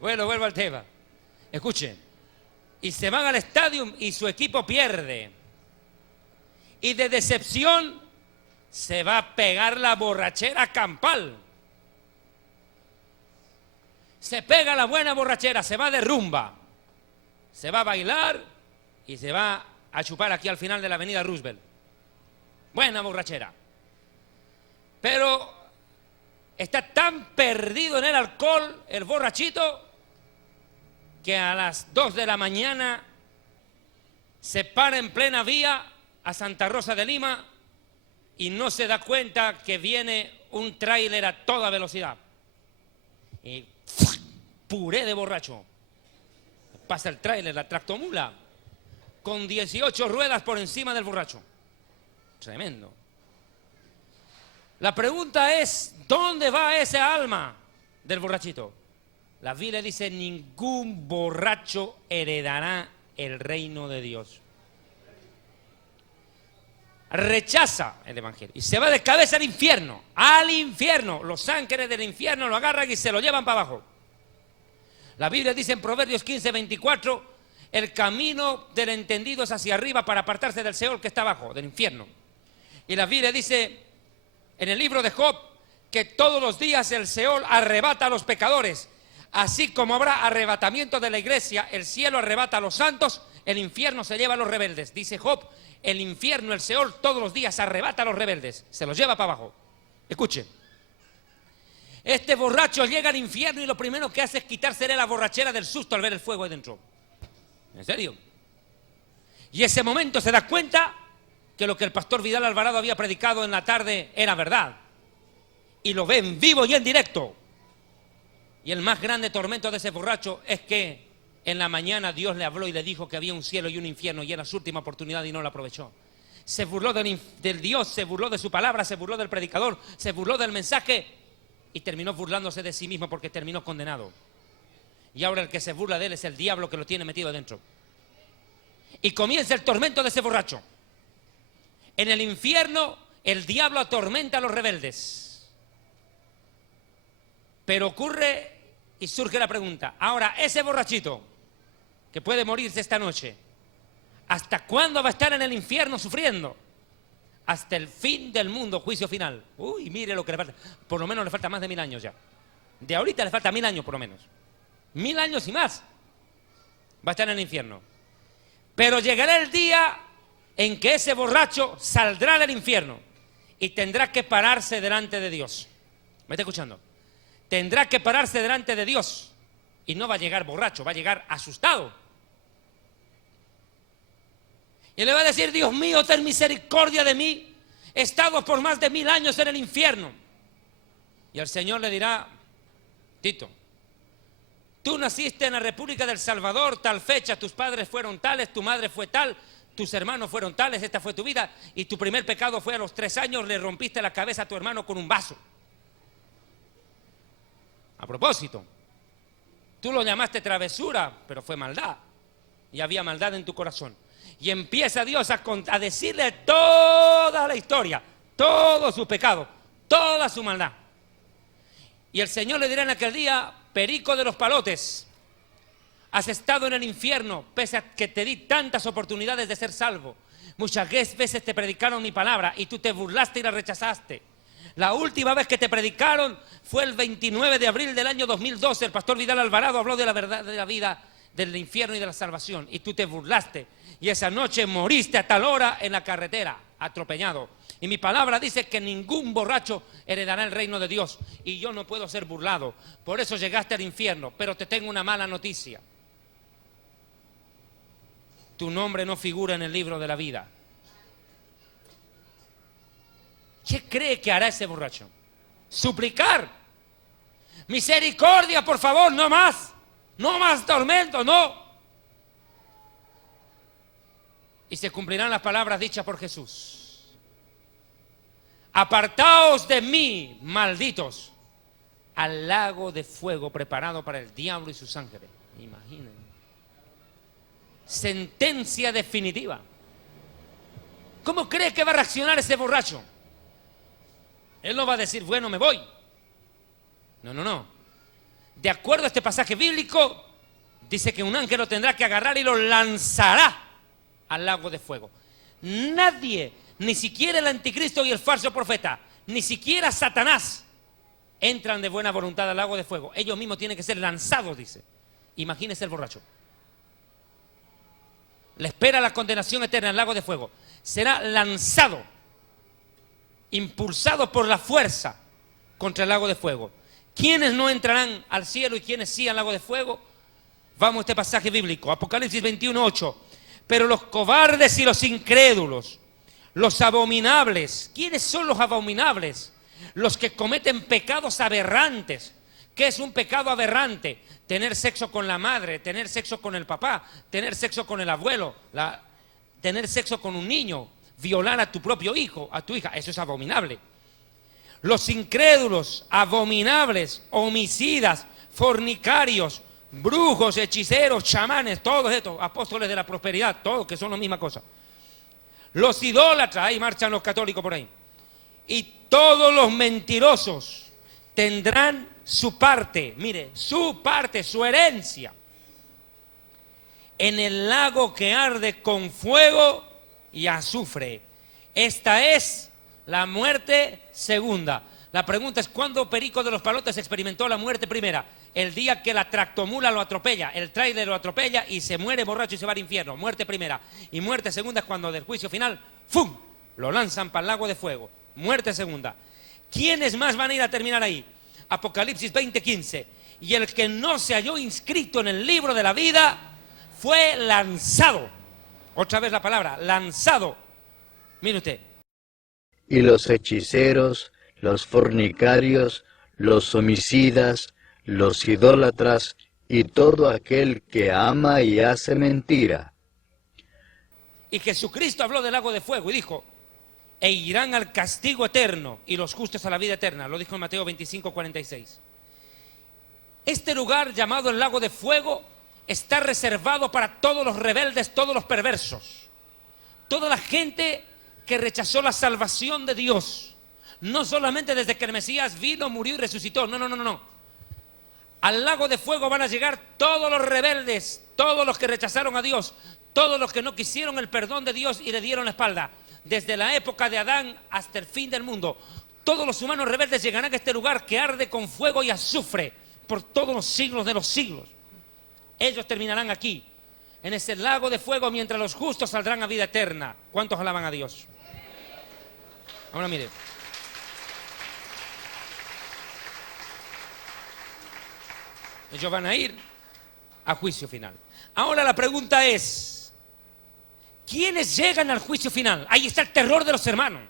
Bueno, vuelvo al tema. Escuchen. Y se van al estadio y su equipo pierde. Y de decepción se va a pegar la borrachera campal. Se pega la buena borrachera, se va de rumba. Se va a bailar y se va a chupar aquí al final de la avenida Roosevelt. Buena borrachera. Pero está tan perdido en el alcohol, el borrachito, que a las 2 de la mañana se para en plena vía a Santa Rosa de Lima y no se da cuenta que viene un tráiler a toda velocidad. Y puré de borracho. Pasa el tráiler, la tractomula, con 18 ruedas por encima del borracho. Tremendo. La pregunta es, ¿dónde va esa alma del borrachito? La Biblia dice, ningún borracho heredará el reino de Dios. Rechaza el evangelio y se va de cabeza al infierno. Al infierno. Los ángeles del infierno lo agarran y se lo llevan para abajo. La Biblia dice en Proverbios 15:24, el camino del entendido es hacia arriba para apartarse del Seol que está abajo, del infierno. Y la Biblia dice en el libro de Job que todos los días el Seol arrebata a los pecadores. Así como habrá arrebatamiento de la iglesia, el cielo arrebata a los santos, el infierno se lleva a los rebeldes. Dice Job, el infierno, el Seol, todos los días arrebata a los rebeldes, se los lleva para abajo. Escuche. Este borracho llega al infierno y lo primero que hace es quitársele la borrachera del susto al ver el fuego ahí dentro. ¿En serio? Y ese momento se da cuenta que lo que el pastor Vidal Alvarado había predicado en la tarde era verdad. Y lo ve en vivo y en directo. Y el más grande tormento de ese borracho es que en la mañana Dios le habló y le dijo que había un cielo y un infierno y era su última oportunidad y no la aprovechó. Se burló del Dios, se burló de su palabra, se burló del predicador, se burló del mensaje y terminó burlándose de sí mismo porque terminó condenado. Y ahora el que se burla de él es el diablo que lo tiene metido adentro. Y comienza el tormento de ese borracho. En el infierno el diablo atormenta a los rebeldes. Pero ocurre y surge la pregunta, ahora ese borrachito que puede morirse esta noche, ¿hasta cuándo va a estar en el infierno sufriendo? Hasta el fin del mundo, juicio final. Uy, mire lo que le falta. Por lo menos le falta más de 1000 años ya. De ahorita le falta 1000 años por lo menos. 1000 años y más. Va a estar en el infierno. Pero llegará el día en que ese borracho saldrá del infierno y tendrá que pararse delante de Dios. ¿Me está escuchando? Tendrá que pararse delante de Dios y no va a llegar borracho, va a llegar asustado. Y le va a decir, Dios mío, ten misericordia de mí, he estado por más de 1000 años en el infierno. Y el Señor le dirá, Tito, tú naciste en la República del Salvador, tal fecha, tus padres fueron tales, tu madre fue tal, tus hermanos fueron tales, esta fue tu vida, y tu primer pecado fue a los 3 años, le rompiste la cabeza a tu hermano con un vaso. A propósito, tú lo llamaste travesura, pero fue maldad. Y había maldad en tu corazón. Y empieza Dios a decirle toda la historia, todo su pecado, toda su maldad. Y el Señor le dirá en aquel día: perico de los palotes, has estado en el infierno, pese a que te di tantas oportunidades de ser salvo. Muchas veces te predicaron mi palabra y tú te burlaste y la rechazaste. La última vez que te predicaron fue el 29 de abril del año 2012. El pastor Vidal Alvarado habló de la verdad de la vida, del infierno y de la salvación, y tú te burlaste. Y esa noche moriste a tal hora en la carretera, atropellado. Y mi palabra dice que ningún borracho heredará el reino de Dios. Y yo no puedo ser burlado. Por eso llegaste al infierno. Pero te tengo una mala noticia. Tu nombre no figura en el libro de la vida. ¿Qué cree que hará ese borracho? Suplicar. Misericordia, por favor, no más. No más tormento, no. Y se cumplirán las palabras dichas por Jesús. Apartaos de mí, malditos, al lago de fuego preparado para el diablo y sus ángeles. Imaginen. Sentencia definitiva. ¿Cómo cree que va a reaccionar ese borracho? Él no va a decir, bueno, me voy. No, no, no. De acuerdo a este pasaje bíblico, dice que un ángel lo tendrá que agarrar y lo lanzará al lago de fuego. Nadie, ni siquiera el anticristo y el falso profeta, ni siquiera Satanás, entran de buena voluntad al lago de fuego. Ellos mismos tienen que ser lanzados, dice. Imagínese el borracho. Le espera la condenación eterna al lago de fuego. Será lanzado, impulsado por la fuerza contra el lago de fuego. ¿Quiénes no entrarán al cielo y quiénes sí al lago de fuego? Vamos a este pasaje bíblico, Apocalipsis 21:8. Pero los cobardes y los incrédulos, los abominables. ¿Quiénes son los abominables? Los que cometen pecados aberrantes. ¿Qué es un pecado aberrante? Tener sexo con la madre, tener sexo con el papá, tener sexo con el abuelo, tener sexo con un niño, violar a tu propio hijo, a tu hija. Eso es abominable. Los incrédulos, abominables, homicidas, fornicarios, brujos, hechiceros, chamanes, todos estos apóstoles de la prosperidad, todos que son la misma cosa. Los idólatras, ahí marchan los católicos por ahí. Y todos los mentirosos tendrán su parte, mire, su parte, su herencia, en el lago que arde con fuego y azufre. Esta es la muerte segunda. La pregunta es, ¿cuándo Perico de los Palotes experimentó la muerte primera? El día que la tractomula lo atropella, el tráiler lo atropella y se muere borracho y se va al infierno. Muerte primera. Y muerte segunda es cuando del juicio final, ¡fum!, lo lanzan para el lago de fuego. Muerte segunda. ¿Quiénes más van a ir a terminar ahí? Apocalipsis 20:15. Y el que no se halló inscrito en el libro de la vida fue lanzado. Otra vez la palabra, lanzado. Mire usted. Y los hechiceros, los fornicarios, los homicidas, los idólatras y todo aquel que ama y hace mentira. Y Jesucristo habló del lago de fuego y dijo, e irán al castigo eterno y los justos a la vida eterna. Lo dijo en Mateo 25:46. Este lugar llamado el lago de fuego está reservado para todos los rebeldes, todos los perversos, toda la gente que rechazó la salvación de Dios. No solamente desde que el Mesías vino, murió y resucitó. No, no, no, no. Al lago de fuego van a llegar todos los rebeldes, todos los que rechazaron a Dios, todos los que no quisieron el perdón de Dios y le dieron la espalda. Desde la época de Adán hasta el fin del mundo, todos los humanos rebeldes llegarán a este lugar que arde con fuego y azufre por todos los siglos de los siglos. Ellos terminarán aquí, en ese lago de fuego, mientras los justos saldrán a vida eterna. ¿Cuántos alaban a Dios? Ahora mire. Ellos van a ir a juicio final. Ahora la pregunta es, ¿quiénes llegan al juicio final? Ahí está el terror de los hermanos.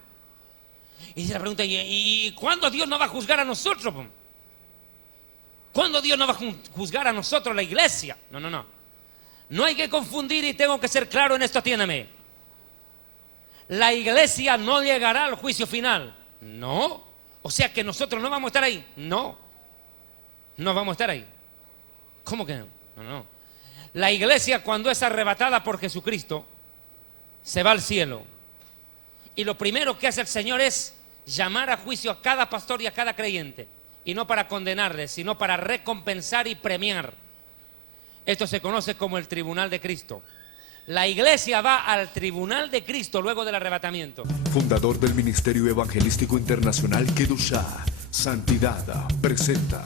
Y dice la pregunta, ¿y cuándo Dios no va a juzgar a nosotros? ¿Cuándo Dios no va a juzgar a nosotros, la iglesia? No, no, no. No hay que confundir y tengo que ser claro en esto, atiéndame. La iglesia no llegará al juicio final. No. O sea que nosotros no vamos a estar ahí. No. No vamos a estar ahí. ¿Cómo que no? No, no. La iglesia, cuando es arrebatada por Jesucristo, se va al cielo. Y lo primero que hace el Señor es llamar a juicio a cada pastor y a cada creyente. y no para condenarles, sino para recompensar y premiar. Esto se conoce como el tribunal de Cristo. La iglesia va al tribunal de Cristo luego del arrebatamiento. Fundador del Ministerio Evangelístico Internacional Kedushá, Santidad, presenta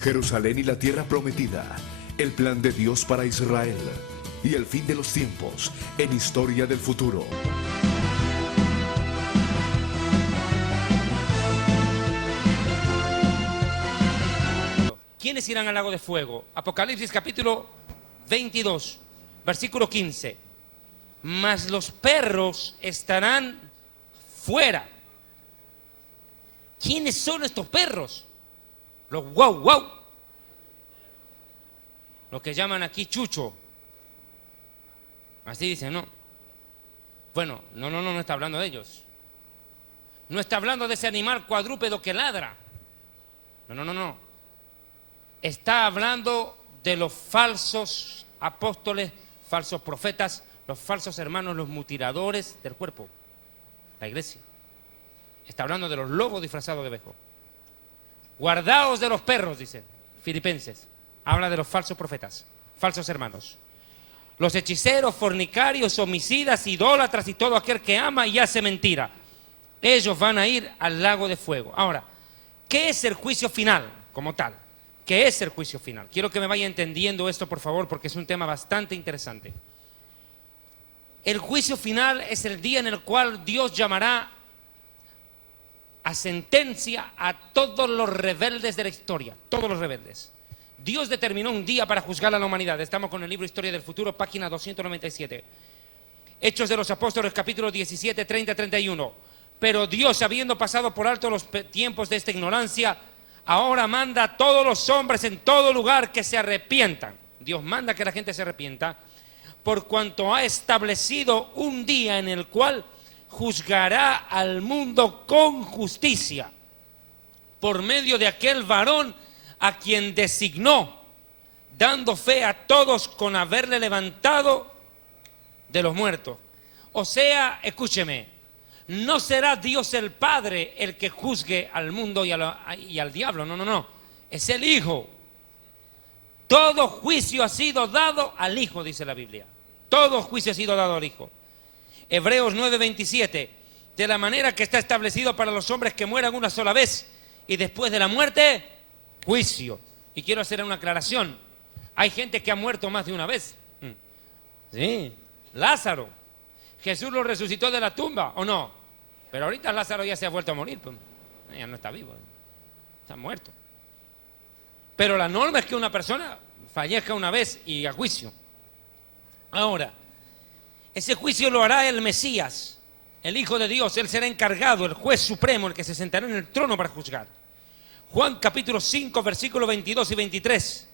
Jerusalén y la Tierra Prometida, el plan de Dios para Israel y el fin de los tiempos en Historia del Futuro. ¿Quiénes irán al lago de fuego? Apocalipsis capítulo 22, versículo 15. Mas los perros estarán fuera. ¿Quiénes son estos perros? Los guau guau. Lo que llaman aquí chucho. Así dicen, ¿no? Bueno, no está hablando de ellos. No está hablando de ese animal cuadrúpedo que ladra. No. Está hablando de los falsos apóstoles, falsos profetas, los falsos hermanos, los mutiladores del cuerpo, la iglesia. Está hablando de los lobos disfrazados de ovejo. Guardaos de los perros, dice Filipenses. Habla de los falsos profetas, falsos hermanos. Los hechiceros, fornicarios, homicidas, idólatras y todo aquel que ama y hace mentira. Ellos van a ir al lago de fuego. Ahora, ¿qué es el juicio final como tal? ¿Qué es el juicio final? Quiero que me vaya entendiendo esto, por favor, porque es un tema bastante interesante. El juicio final es el día en el cual Dios llamará a sentencia a todos los rebeldes de la historia, todos los rebeldes. Dios determinó un día para juzgar a la humanidad. Estamos con el libro Historia del Futuro, página 297. Hechos de los Apóstoles, capítulo 17, 30, 31. Pero Dios, habiendo pasado por alto los tiempos de esta ignorancia, ahora manda a todos los hombres en todo lugar que se arrepientan. Dios manda que la gente se arrepienta, por cuanto ha establecido un día en el cual juzgará al mundo con justicia, por medio de aquel varón a quien designó, dando fe a todos con haberle levantado de los muertos. O sea, escúcheme, no será Dios el Padre el que juzgue al mundo y al diablo, no, es el Hijo. Todo juicio ha sido dado al Hijo, dice la Biblia. Todo juicio ha sido dado al Hijo. Hebreos 9:27, de la manera que está establecido para los hombres que mueran una sola vez y después de la muerte, juicio. Y quiero hacer una aclaración. Hay gente que ha muerto más de una vez. Sí, Lázaro. Jesús lo resucitó de la tumba, ¿o no? Pero ahorita Lázaro ya se ha vuelto a morir, pues. Ya no está vivo, está muerto. Pero la norma es que una persona fallezca una vez y a juicio. Ahora, ese juicio lo hará el Mesías, el Hijo de Dios. Él será encargado, el juez supremo, el que se sentará en el trono para juzgar. Juan capítulo 5, versículos 22 y 23.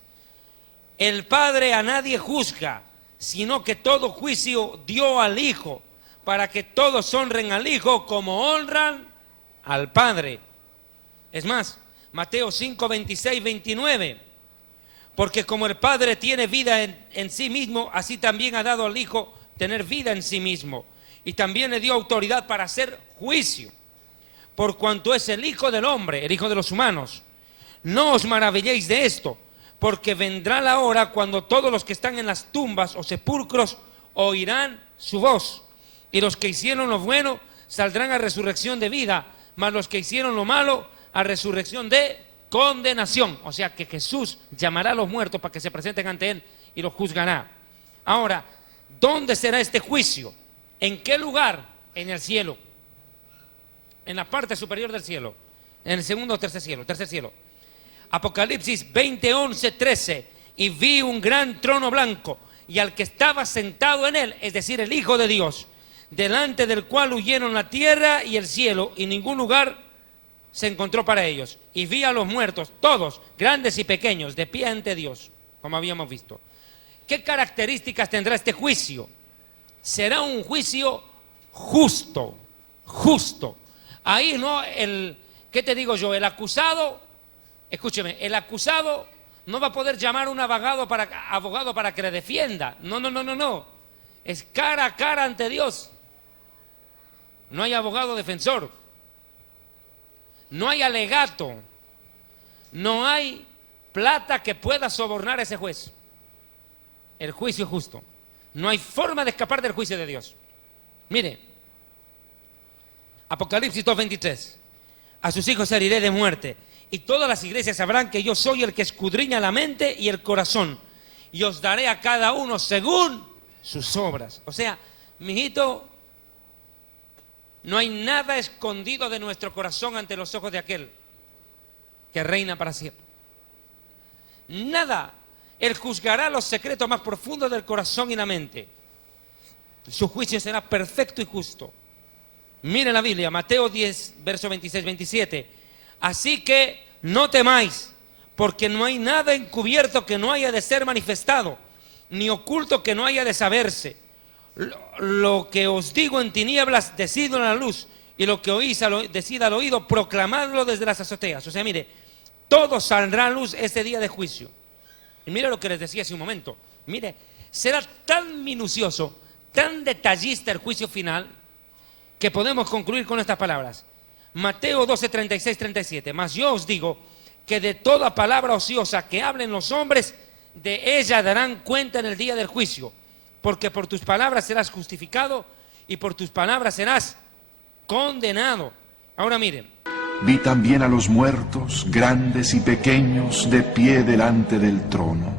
El Padre a nadie juzga, sino que todo juicio dio al Hijo, para que todos honren al Hijo como honran al Padre. Es más, Mateo 5, 26, 29. Porque como el Padre tiene vida en sí mismo, así también ha dado al Hijo tener vida en sí mismo. Y también le dio autoridad para hacer juicio, por cuanto es el Hijo del hombre, el Hijo de los humanos. No os maravilléis de esto, porque vendrá la hora cuando todos los que están en las tumbas o sepulcros oirán su voz. Y los que hicieron lo bueno saldrán a resurrección de vida, mas los que hicieron lo malo a resurrección de condenación. O sea que Jesús llamará a los muertos para que se presenten ante Él y los juzgará. Ahora, ¿dónde será este juicio? ¿En qué lugar? En el cielo. En la parte superior del cielo. En el segundo o tercer cielo. Apocalipsis 20, 11, 13. Y vi un gran trono blanco y al que estaba sentado en él, es decir, el Hijo de Dios, delante del cual huyeron la tierra y el cielo, y ningún lugar se encontró para ellos. Y vi a los muertos, todos, grandes y pequeños, de pie ante Dios, como habíamos visto. ¿Qué características tendrá este juicio? Será un juicio justo. Ahí no ¿qué te digo yo? El acusado, escúcheme, el acusado no va a poder llamar a un abogado para que le defienda. No. Es cara a cara ante Dios. No hay abogado defensor. No hay alegato. No hay plata que pueda sobornar a ese juez. El juicio es justo. No hay forma de escapar del juicio de Dios. Mire, Apocalipsis 2:23. A sus hijos heriré de muerte, y todas las iglesias sabrán que yo soy el que escudriña la mente y el corazón, y os daré a cada uno según sus obras. O sea, mijito, no hay nada escondido de nuestro corazón ante los ojos de aquel que reina para siempre. Nada. Él juzgará los secretos más profundos del corazón y la mente. Su juicio será perfecto y justo. Miren la Biblia, Mateo 10, verso 26-27. Así que no temáis, porque no hay nada encubierto que no haya de ser manifestado, ni oculto que no haya de saberse. Lo que os digo en tinieblas, decidlo en la luz, y lo que oís, decid al oído, proclamadlo desde las azoteas. O sea, mire, todo saldrá a luz ese día de juicio. Y mire lo que les decía hace un momento. Mire, será tan minucioso, tan detallista el juicio final, que podemos concluir con estas palabras. Mateo 12, 36, 37. Mas yo os digo que de toda palabra ociosa que hablen los hombres, de ella darán cuenta en el día del juicio. Porque por tus palabras serás justificado y por tus palabras serás condenado. Ahora miren. Vi también a los muertos, grandes y pequeños, de pie delante del trono.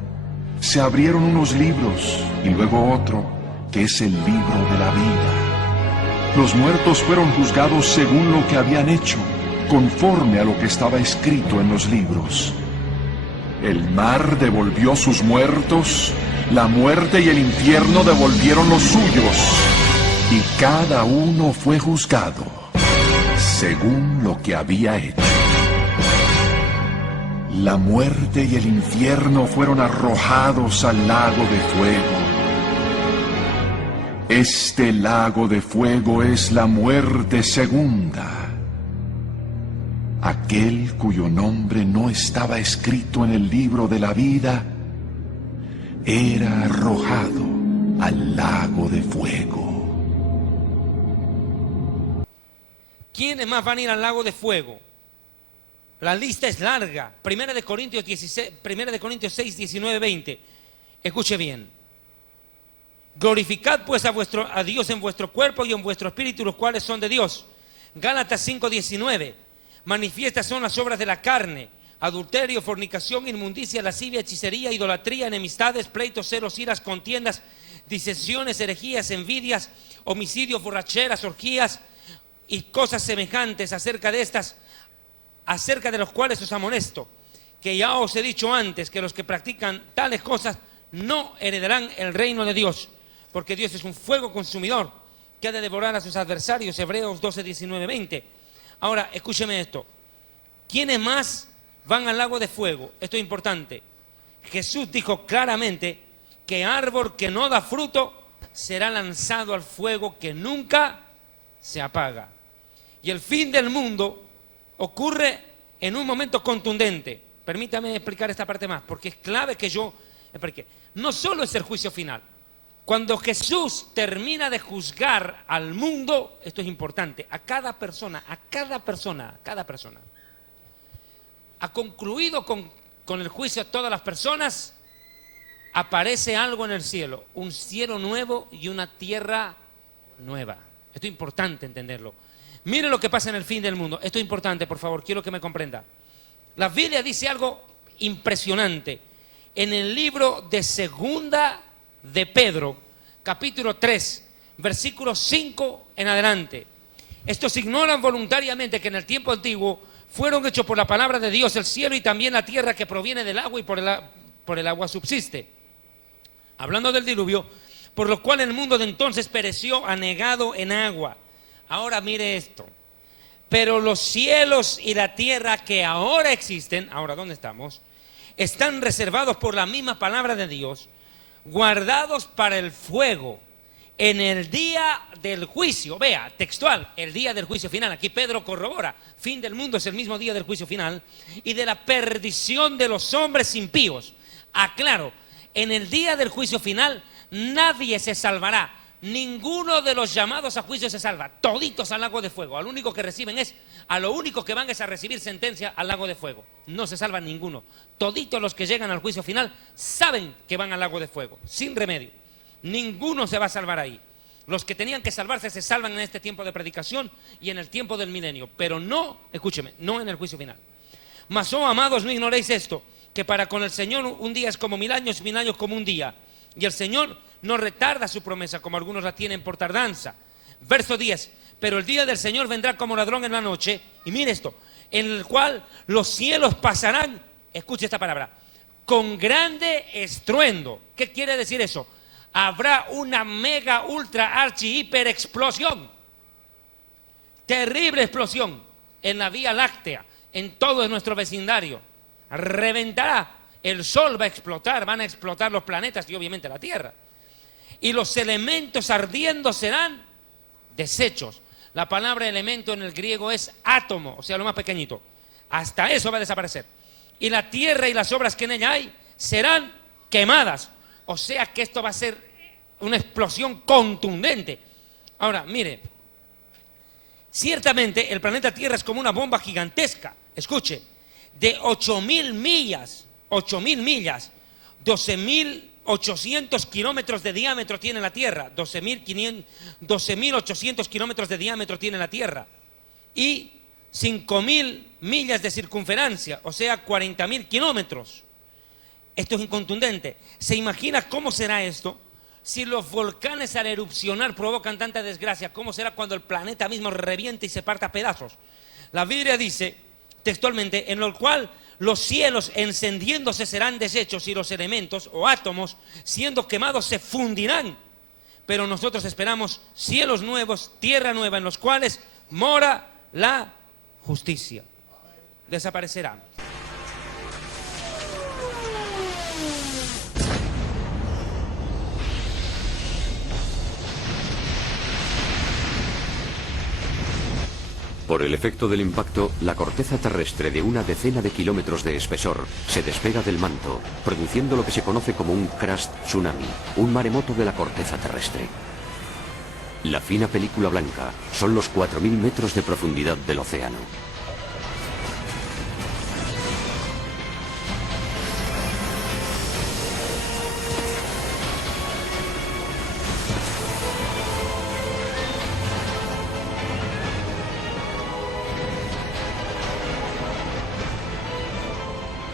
Se abrieron unos libros y luego otro, que es el libro de la vida. Los muertos fueron juzgados según lo que habían hecho, conforme a lo que estaba escrito en los libros. El mar devolvió sus muertos, la muerte y el infierno devolvieron los suyos, y cada uno fue juzgado según lo que había hecho. La muerte y el infierno fueron arrojados al lago de fuego. Este lago de fuego es la muerte segunda. Aquel cuyo nombre no estaba escrito en el libro de la vida era arrojado al lago de fuego. ¿Quiénes más van a ir al lago de fuego? La lista es larga. 1 de Corintios 6, 19, 20. Escuche bien. Glorificad pues a Dios en vuestro cuerpo y en vuestro espíritu, los cuales son de Dios. Gálatas 5, 19. Manifiestas son las obras de la carne: adulterio, fornicación, inmundicia, lascivia, hechicería, idolatría, enemistades, pleitos, celos, iras, contiendas, disensiones, herejías, envidias, homicidios, borracheras, orgías y cosas semejantes. Acerca de los cuales os amonesto, que ya os he dicho antes, que los que practican tales cosas no heredarán el reino de Dios, porque Dios es un fuego consumidor que ha de devorar a sus adversarios. Hebreos 12, 19, 20. Ahora, escúcheme esto. ¿Quiénes más van al lago de fuego? Esto es importante. Jesús dijo claramente que árbol que no da fruto será lanzado al fuego que nunca se apaga. Y el fin del mundo ocurre en un momento contundente. Permítame explicar esta parte más, porque es clave que yo explique. No solo es el juicio final. Cuando Jesús termina de juzgar al mundo, esto es importante, a cada persona, ha concluido con el juicio a todas las personas, aparece algo en el cielo, un cielo nuevo y una tierra nueva. Esto es importante entenderlo. Miren lo que pasa en el fin del mundo. Esto es importante, por favor, quiero que me comprenda. La Biblia dice algo impresionante. En el libro de Segunda de Pedro, capítulo 3, versículo 5 en adelante. Estos ignoran voluntariamente que en el tiempo antiguo fueron hechos por la palabra de Dios el cielo y también la tierra que proviene del agua y por el agua subsiste. Hablando del diluvio, por lo cual el mundo de entonces pereció anegado en agua. Ahora mire esto. Pero los cielos y la tierra que ahora existen, ahora ¿dónde estamos? Están reservados por la misma palabra de Dios, guardados para el fuego en el día del juicio. Vea, textual, el día del juicio final. Aquí Pedro corrobora, fin del mundo es el mismo día del juicio final y de la perdición de los hombres impíos. Aclaro, en el día del juicio final nadie se salvará, ninguno de los llamados a juicio se salva. Toditos al lago de fuego. Al único que reciben a lo único que van es a recibir sentencia al lago de fuego. No se salva ninguno. Toditos los que llegan al juicio final saben que van al lago de fuego, sin remedio. Ninguno se va a salvar ahí. Los que tenían que salvarse se salvan en este tiempo de predicación y en el tiempo del milenio, pero no, escúcheme, no en el juicio final. Mas, oh amados, no ignoréis esto, que para con el Señor un día es como 1000 años, 1000 años como un día. Y el Señor no retarda su promesa, como algunos la tienen por tardanza. Verso 10, pero el día del Señor vendrá como ladrón en la noche, y mire esto, en el cual los cielos pasarán, escuche esta palabra, con grande estruendo. ¿Qué quiere decir eso? Habrá una mega, ultra, archi, hiper explosión. Terrible explosión en la Vía Láctea, en todo nuestro vecindario. Reventará, el sol va a explotar, van a explotar los planetas y obviamente la Tierra. Y los elementos ardiendo serán desechos. La palabra elemento en el griego es átomo, o sea, lo más pequeñito. Hasta eso va a desaparecer. Y la tierra y las obras que en ella hay serán quemadas. O sea que esto va a ser una explosión contundente. Ahora, mire, ciertamente el planeta Tierra es como una bomba gigantesca. Escuche, de 8.000 millas, 12.800 kilómetros de diámetro tiene la Tierra, 12.800 kilómetros de diámetro tiene la Tierra, y 5.000 millas de circunferencia, o sea, 40.000 kilómetros. Esto es incontundente. ¿Se imagina cómo será esto? Si los volcanes al erupcionar provocan tanta desgracia, ¿cómo será cuando el planeta mismo reviente y se parta a pedazos? La Biblia dice textualmente, en lo cual los cielos encendiéndose serán deshechos y los elementos o átomos siendo quemados se fundirán. Pero nosotros esperamos cielos nuevos, tierra nueva, en los cuales mora la justicia. Desaparecerá. Por el efecto del impacto, la corteza terrestre de una decena de kilómetros de espesor se despega del manto, produciendo lo que se conoce como un crust tsunami, un maremoto de la corteza terrestre. La fina película blanca son los 4.000 metros de profundidad del océano.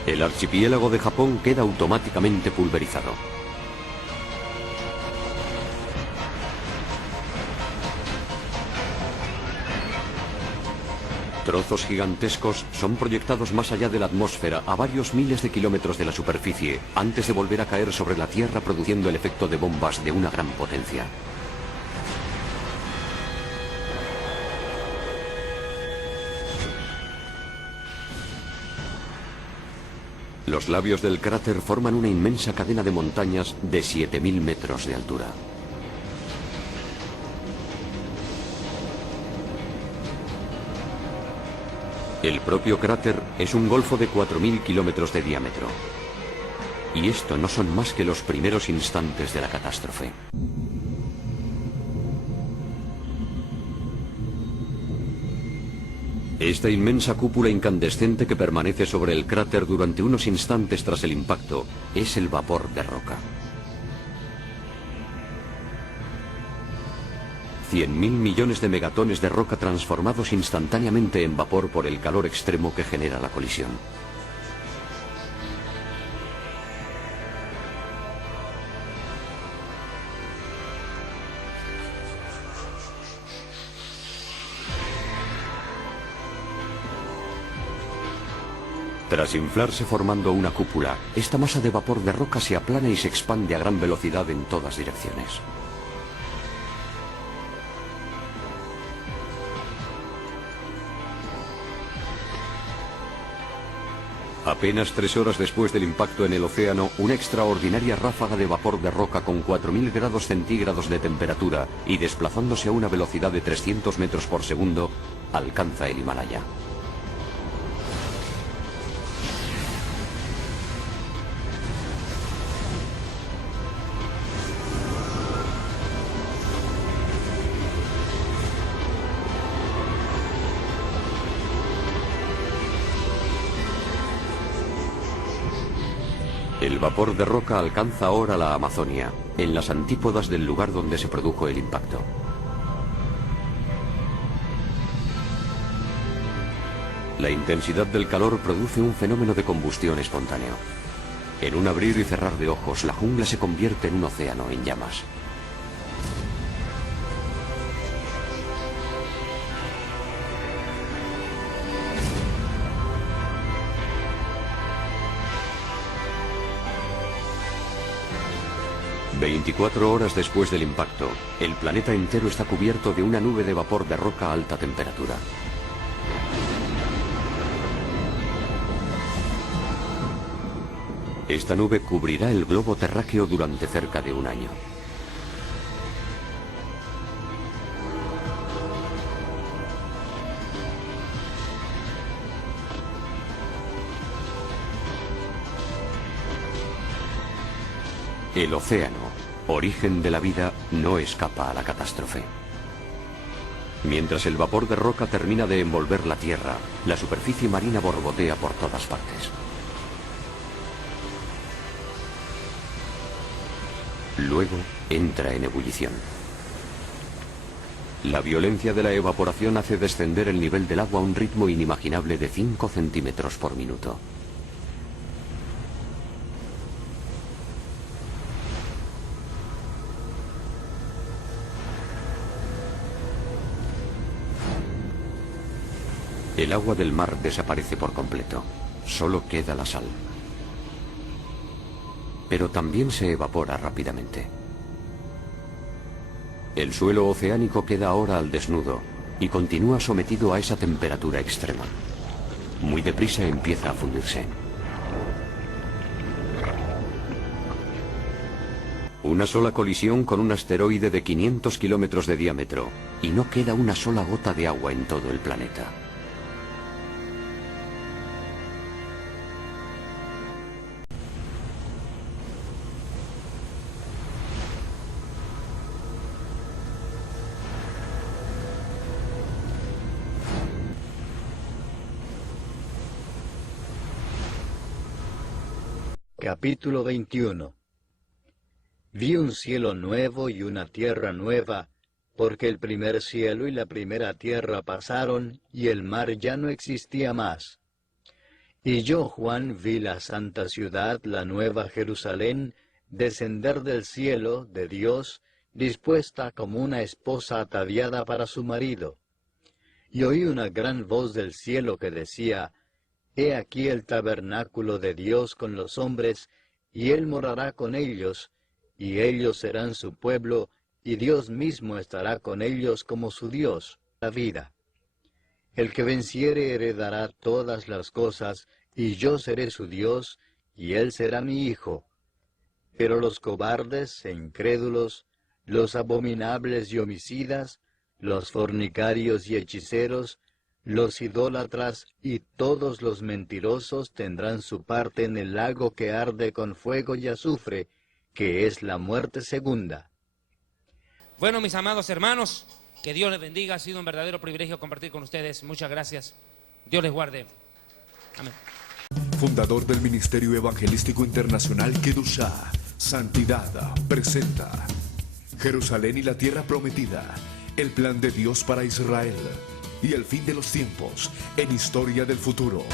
El archipiélago de Japón queda automáticamente pulverizado. Trozos gigantescos son proyectados más allá de la atmósfera a varios miles de kilómetros de la superficie antes de volver a caer sobre la Tierra produciendo el efecto de bombas de una gran potencia. Los labios del cráter forman una inmensa cadena de montañas de 7.000 metros de altura. El propio cráter es un golfo de 4.000 kilómetros de diámetro. Y esto no son más que los primeros instantes de la catástrofe. Esta inmensa cúpula incandescente que permanece sobre el cráter durante unos instantes tras el impacto es el vapor de roca. 100.000 millones de megatones de roca transformados instantáneamente en vapor por el calor extremo que genera la colisión. Tras inflarse formando una cúpula, esta masa de vapor de roca se aplana y se expande a gran velocidad en todas direcciones. Apenas 3 horas después del impacto en el océano, una extraordinaria ráfaga de vapor de roca con 4.000 grados centígrados de temperatura y desplazándose a una velocidad de 300 metros por segundo, alcanza el Himalaya. El vapor de roca alcanza ahora la Amazonia, en las antípodas del lugar donde se produjo el impacto. La intensidad del calor produce un fenómeno de combustión espontáneo. En un abrir y cerrar de ojos, la jungla se convierte en un océano en llamas. ...24 horas después del impacto... ...el planeta entero está cubierto de una nube de vapor de roca a alta temperatura. Esta nube cubrirá el globo terráqueo durante cerca de un año. El océano, origen de la vida, no escapa a la catástrofe. Mientras el vapor de roca termina de envolver la Tierra, la superficie marina borbotea por todas partes. Luego entra en ebullición. La violencia de la evaporación hace descender el nivel del agua a un ritmo inimaginable de 5 centímetros por minuto. El agua del mar desaparece por completo. Solo queda la sal. Pero también se evapora rápidamente. El suelo oceánico queda ahora al desnudo y continúa sometido a esa temperatura extrema. Muy deprisa empieza a fundirse. Una sola colisión con un asteroide de 500 kilómetros de diámetro y no queda una sola gota de agua en todo el planeta. Capítulo 21. Vi un cielo nuevo y una tierra nueva, porque el primer cielo y la primera tierra pasaron, y el mar ya no existía más. Y yo, Juan, vi la santa ciudad, la nueva Jerusalén, descender del cielo, de Dios, dispuesta como una esposa ataviada para su marido. Y oí una gran voz del cielo que decía: He aquí el tabernáculo de Dios con los hombres, y Él morará con ellos, y ellos serán su pueblo, y Dios mismo estará con ellos como su Dios, la vida. El que venciere heredará todas las cosas, y yo seré su Dios, y Él será mi hijo. Pero los cobardes e incrédulos, los abominables y homicidas, los fornicarios y hechiceros, los idólatras y todos los mentirosos tendrán su parte en el lago que arde con fuego y azufre, que es la muerte segunda. Bueno, mis amados hermanos, que Dios les bendiga. Ha sido un verdadero privilegio compartir con ustedes. Muchas gracias. Dios les guarde. Amén. Fundador del Ministerio Evangelístico Internacional Kedushá, Santidad, presenta Jerusalén y la Tierra Prometida, el plan de Dios para Israel y el fin de los tiempos en Historia del Futuro.